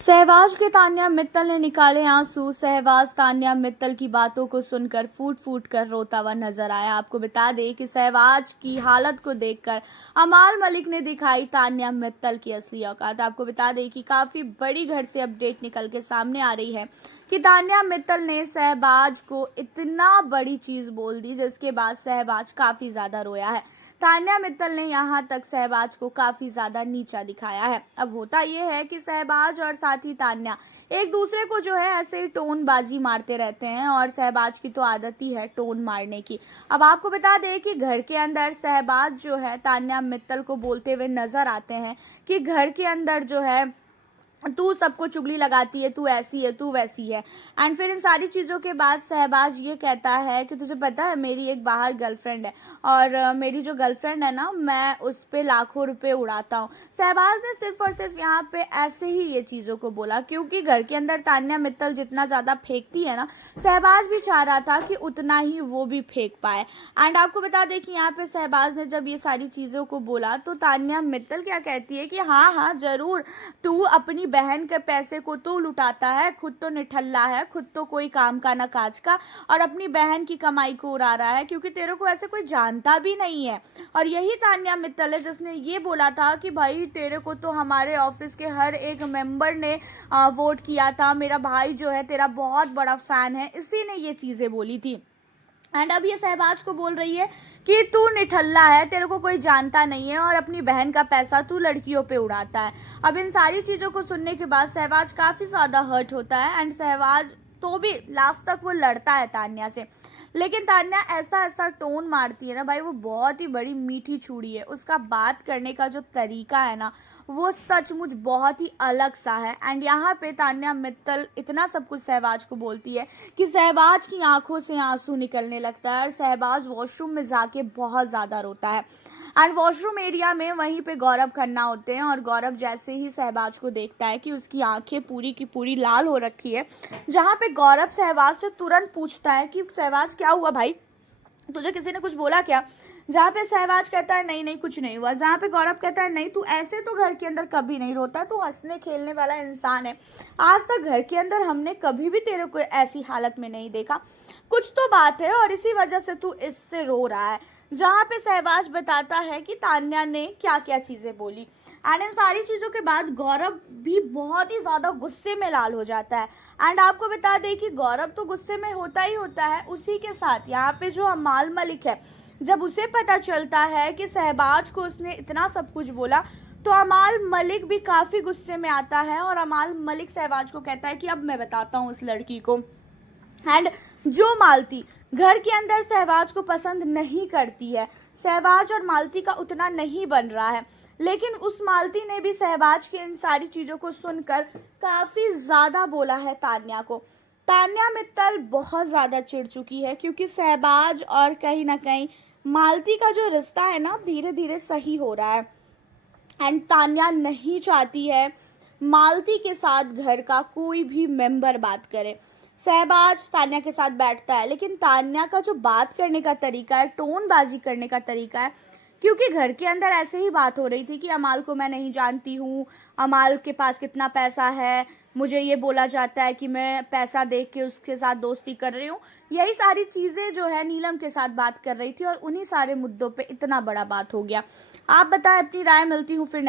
सहवाज के तान्या मित्तल ने निकाले आंसू। सहवाज तान्या मित्तल की बातों को सुनकर फूट फूट कर रोता हुआ नजर आया। आपको बता दें कि सहवाज की हालत को देखकर अमाल मलिक ने दिखाई तान्या मित्तल की असली औकात। आपको बता दें कि काफी बड़ी घर से अपडेट निकल के सामने आ रही है कि तान्या मित्तल ने सहवाज को इतना बड़ी चीज बोल दी जिसके बाद सहवाज काफी ज्यादा रोया है। तान्या मित्तल ने यहाँ तक सहवाज को काफी ज्यादा नीचा दिखाया है। अब होता यह है कि सहवाज और साथ ही तान्या एक दूसरे को जो है ऐसे ही टोन बाजी मारते रहते हैं और सहवाज की तो आदत ही है टोन मारने की। अब आपको बता दें कि घर के अंदर सहवाज जो है तान्या मित्तल को बोलते हुए नजर आते हैं कि घर के अंदर जो है तू सबको चुगली लगाती है, तू ऐसी है, तू वैसी है। एंड फिर इन सारी चीज़ों के बाद सहवाज ये कहता है कि तुझे पता है मेरी एक बाहर गर्लफ्रेंड है और मेरी जो गर्लफ्रेंड है ना मैं उस पर लाखों रुपए उड़ाता हूँ। सहवाज ने सिर्फ और सिर्फ यहाँ पे ऐसे ही ये चीज़ों को बोला क्योंकि घर के अंदर तान्या मित्तल जितना ज़्यादा फेंकती है ना सहवाज भी चाह रहा था कि उतना ही वो भी फेंक पाए। एंड आपको बता दें कि यहाँ पे सहवाज ने जब ये सारी चीज़ों को बोला तो तान्या मित्तल क्या कहती है कि हाँ हाँ ज़रूर, तू अपनी बहन के पैसे को तो लुटाता है, खुद तो निठल्ला है, खुद तो कोई काम का ना काज का और अपनी बहन की कमाई को उड़ा रहा है क्योंकि तेरे को ऐसे कोई जानता भी नहीं है। और यही तान्या मित्तल है जिसने ये बोला था कि भाई तेरे को तो हमारे ऑफिस के हर एक मेंबर ने वोट किया था, मेरा भाई जो है तेरा बहुत बड़ा फैन है, इसी ने ये चीज़ें बोली थी। एंड अब ये सहवाज को बोल रही है कि तू निठल्ला है, तेरे को कोई जानता नहीं है और अपनी बहन का पैसा तू लड़कियों पे उड़ाता है। अब इन सारी चीज़ों को सुनने के बाद सहवाज काफ़ी ज़्यादा हर्ट होता है एंड सहवाज तो भी लास्ट तक वो लड़ता है तान्या से। लेकिन तान्या ऐसा ऐसा टोन मारती है ना भाई, वो बहुत ही बड़ी मीठी छुड़ी है। उसका बात करने का जो तरीका है ना वो सचमुच बहुत ही अलग सा है। एंड यहाँ पे तान्या मित्तल इतना सब कुछ सहवाज को बोलती है कि सहवाज की आंखों से आंसू निकलने लगता है और सहवाज वॉशरूम में जाके बहुत ज़्यादा रोता है। एंड वॉशरूम एरिया में वहीं पे गौरव खन्ना होते हैं और गौरव जैसे ही सहवाज को देखता है कि उसकी आंखें पूरी की पूरी लाल हो रखी है, जहाँ पे गौरव सहवाज से तुरंत पूछता है कि सहवाज क्या हुआ भाई, तुझे किसी ने कुछ बोला क्या? जहाँ पे सहवाज कहता है नहीं नहीं कुछ नहीं हुआ, जहाँ पे गौरव कहता है नहीं तू ऐसे तो घर के अंदर कभी नहीं रोता, तू हंसने खेलने वाला इंसान है, आज तक घर के अंदर हमने कभी भी तेरे को ऐसी हालत में नहीं देखा, कुछ तो बात है और इसी वजह से तू इससे रो रहा है। जहाँ पे सहवाज बताता है कि तान्या ने क्या क्या चीज़ें बोली। एंड इन सारी चीज़ों के बाद गौरव भी बहुत ही ज़्यादा गुस्से में लाल हो जाता है। एंड आपको बता दें कि गौरव तो गुस्से में होता ही होता है, उसी के साथ यहाँ पे जो अमाल मलिक है, जब उसे पता चलता है कि सहवाज को उसने इतना सब कुछ बोला तो अमाल मलिक भी काफ़ी गुस्से में आता है और अमाल मलिक सहवाज को कहता है कि अब मैं बताता हूँ उस लड़की को। एंड जो मालती घर के अंदर सहवाज को पसंद नहीं करती है, सहवाज और मालती का उतना नहीं बन रहा है, लेकिन उस मालती ने भी सहवाज की इन सारी चीज़ों को सुनकर काफ़ी ज़्यादा बोला है तान्या को। तान्या मित्तल बहुत ज़्यादा चिढ़ चुकी है क्योंकि सहवाज और कहीं ना कहीं मालती का जो रिश्ता है ना धीरे धीरे सही हो रहा है। एंड तान्या नहीं चाहती है मालती के साथ घर का कोई भी मेंबर बात करे। सहवाज तान्या के साथ बैठता है लेकिन तान्या का जो बात करने का तरीका है, टोन बाजी करने का तरीका है, क्योंकि घर के अंदर ऐसे ही बात हो रही थी कि अमाल को मैं नहीं जानती हूँ, अमाल के पास कितना पैसा है, मुझे ये बोला जाता है कि मैं पैसा देख के उसके साथ दोस्ती कर रही हूँ, यही सारी चीज़ें जो है नीलम के साथ बात कर रही थी और उन्हीं सारे मुद्दों पे इतना बड़ा बात हो गया। आप बताएं अपनी राय, मिलती हूँ फिर नेक्स्ट।